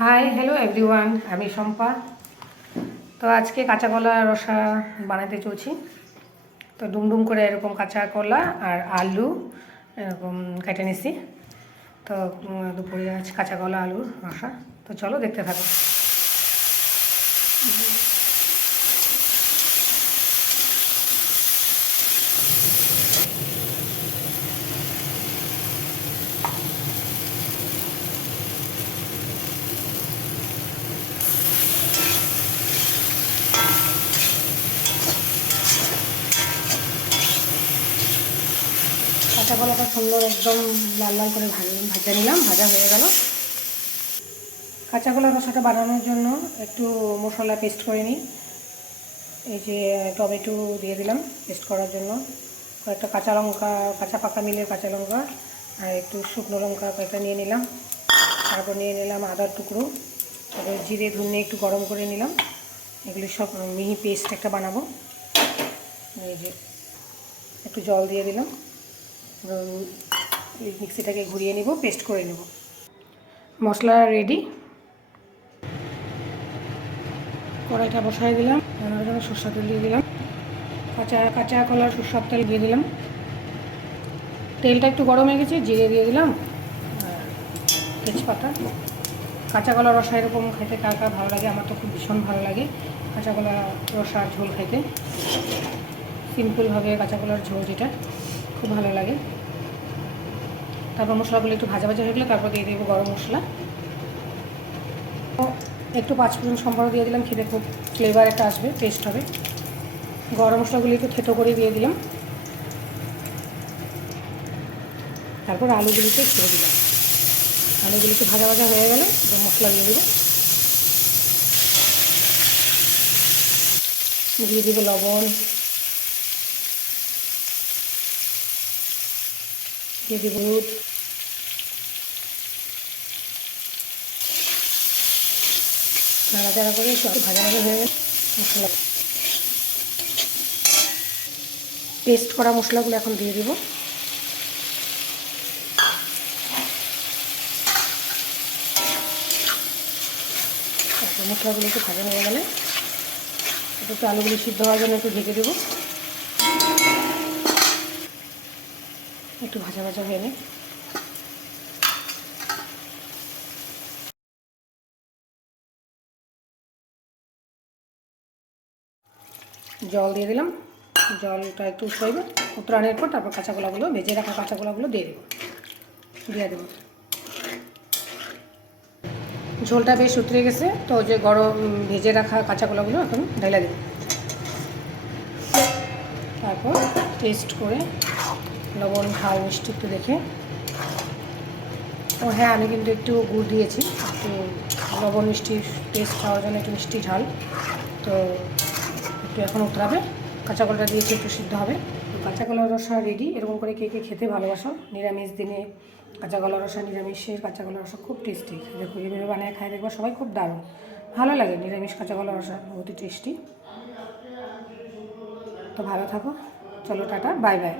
Hi hello everyone, আমি শম্পা। তো আজকে কাঁচা কলা রসা বানাতে চলছি। তো ডুমডুম করে এরকম কাঁচা কলা আর আলু এরকম কেটে নিছি। তো দুপুরে আজ কাঁচা কলা আলুর রসা। তো চলো দেখতে থাকো। কাঁচা কলাটা সুন্দর একদম লাল লাল করে ভাজা নিলাম, ভাজা হয়ে গেল। কাঁচা কলা রসাটা বানানোর জন্য একটু মশলা পেস্ট করে নিই। এই যে টমেটো দিয়ে দিলাম পেস্ট করার জন্য, কয়েকটা কাঁচা লঙ্কা, কাঁচা পাকা মিলের কাঁচা লঙ্কা আর একটু শুকনো লঙ্কা কয়েকটা নিয়ে নিলাম। তারপর নিয়ে নিলাম আদার টুকরো, তারপর জিরে ধনে একটু গরম করে নিলাম। এগুলি সব মিহি পেস্ট একটা বানাবো। এই যে একটু জল দিয়ে দিলাম, মিক্সিটাকে ঘুরিয়ে নিব, পেস্ট করে নেব। মশলা রেডি। কড়াইটা বসাই দিলাম, রান্নার জন্য সরষের তেল দিয়ে দিলাম, কাঁচা কলার সরষের তেল দিয়ে দিলাম। তেলটা একটু গরম হয়ে গেছে, জিরে দিয়ে দিলাম আর তেজপাতা। কাঁচা কলা রসা এরকম খেতে কার কার ভালো লাগে? আমার তো খুব ভীষণ ভালো লাগে কাঁচা কলা রসা ঝোল খেতে। সিম্পলভাবে কাঁচা কলার ঝোল, যেটা খুব ভালো লাগে। তারপর মশলাগুলো একটু ভাজা ভাজা হয়ে গেলে তারপর দিয়ে দেবো গরম মশলা, একটু 5 ফোড়ন সম্বর দিয়ে দিলাম। খেতে খুব ফ্লেভার একটা আসবে, টেস্ট হবে। গরম মশলাগুলো একটু থেতো করে দিয়ে দিলাম। তারপর আলুগুলিকে ছেড়ে দিলাম। আলুগুলিকে ভাজা ভাজা হয়ে গেলে মশলা দিয়ে দেবো। দিয়ে দেবো লবণ, দিয়ে দেবো হলুদ, নাড়াচাড়া করে একটু ভাজা ভাজা হয়ে গেলে মশলা পেস্ট করা মশলাগুলো এখন দিয়ে দেবো। তারপর মশলাগুলো একটু ভাজা হয়ে গেলে একটু আলুগুলো সিদ্ধ হওয়ার জন্য একটু ঢেকে দেবো। একটু ভাজা ভাজা হয়ে নেই। জল দিয়ে দিলাম, জলটা একটু উতরাইবে, উতরানোর পর তারপর কাঁচা কলাগুলো, ভেজে রাখা কাঁচা কলাগুলো দিয়ে দেবো। ঝোলটা বেশ উতরে গেছে, তো যে গরম ভেজে রাখা কাঁচা কলাগুলো এখন ঢেলে দেব। তারপর টেস্ট করে লবণ ঝাল মিষ্টি একটু দেখে। ও হ্যাঁ, আমি কিন্তু একটু গুড় দিয়েছি, একটু লবণ মিষ্টি টেস্ট খাওয়ার জন্য, একটু মিষ্টি ঝাল। তো একটু এখন উতরাবে, কাঁচা কলাটা দিয়েছি, একটু সিদ্ধ হবে। কাঁচা কলার রসা রেডি। এরকম করে কে কে খেতে ভালোবাসো? নিরামিষ দিনে কাঁচা কলা রসা, নিরামিষের কাঁচা কলা রসা খুব টেস্টি। দেখো এইভাবে বানিয়ে খাই দেখবা সবাই খুব দারুণ ভালো লাগে। নিরামিষ কাঁচা কলা রসা অতি টেস্টি। তো ভালো থাকো, চলো টাটা, বাই বাই।